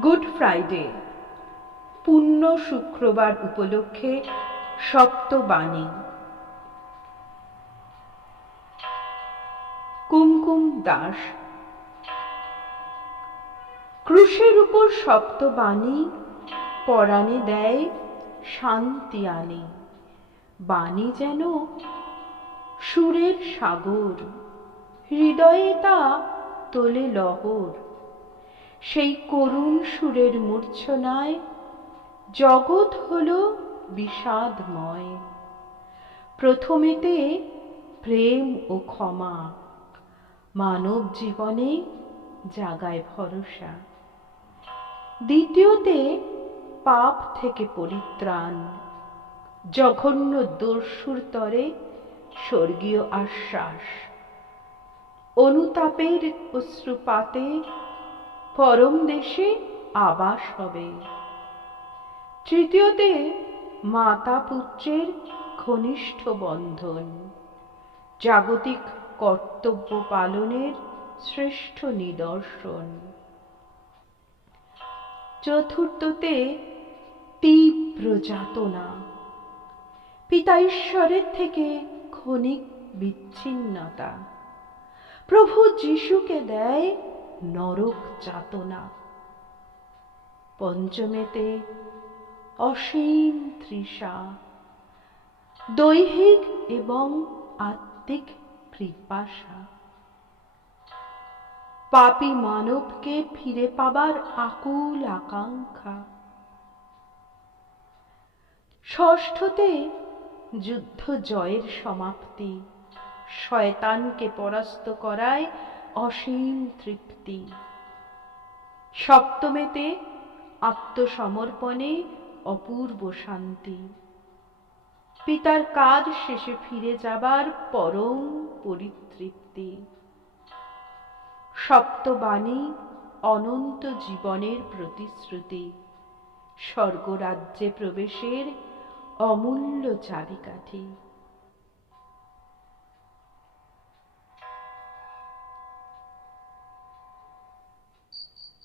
Good Friday পূর্ণ শুক্রবার উপলক্ষে সপ্তবাণী। কুমকুম দাস। ক্রুশের উপর সপ্তবাণী, পরাণে দেয় শান্তি আনে বাণী যেন সুরের সাগর, হৃদয়ে তা তোলে লহর। সেই করুণ সুরের মূর্ছনায় জগৎ হল বিষাদময়। প্রথমেতে প্রেম ও ক্ষমা, মানব জীবনে জাগায় ভরসা। দ্বিতীয়তে পাপ থেকে পরিত্রাণ, জঘন্য দস্যুর তরে স্বর্গীয় আশ্বাস। অনুতাপের অশ্রুপাতে পরম দেশে আবাস হবে। তৃতীয়তে, মাতা পুত্রের ঘনিষ্ঠ বন্ধন। জাগতিক কর্তব্য পালনের শ্রেষ্ঠ নিদর্শন। চতুর্থতে, তীব্র যাতনা। পিতা ঈশ্বরের থেকে ক্ষণিক বিচ্ছিন্নতা। প্রভু যিশুকে দেয় নরক যাতনা। পঞ্চমেতে অসীম তৃষা। দৈহিক এবং আত্মিক পিপাসা। পাপী মানবকে ফিরে পাবার আকুল আকাঙ্ক্ষা। ষষ্ঠতে যুদ্ধ জয়ের সমাপ্তি। শয়তানকে পরাস্ত করায় অসীম তৃপ্তি। সপ্তমেতে আত্মসমর্পণে অপূর্ব শান্তি। পিতার কাজ শেষে ফিরে যাবার পরম পরিতৃপ্তি। সপ্তবাণী অনন্ত জীবনের প্রতিশ্রুতি। স্বর্গরাজ্যে প্রবেশের অমূল্য চাবিকাঠি।